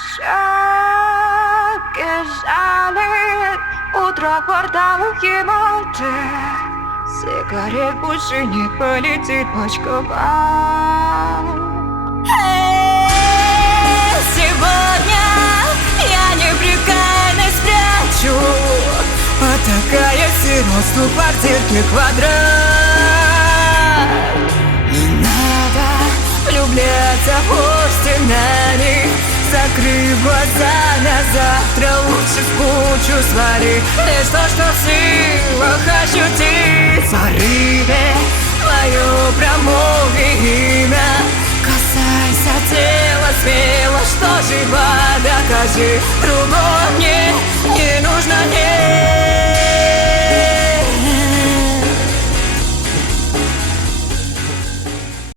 Шаги жалит, утро порталов емоты. Сигарет больше не полетит пачка вам. Сегодня я непрекаянно спрячу, потакая сиротству квартирки квадрат. Не надо влюбляться в стенами, закрыв глаза на завтра, лучше в кучу свали лишь то, что в силах ощутить. В порыве мое промови имя, касайся тела смело, что жива, докажи. Другого мне не нужно, нет.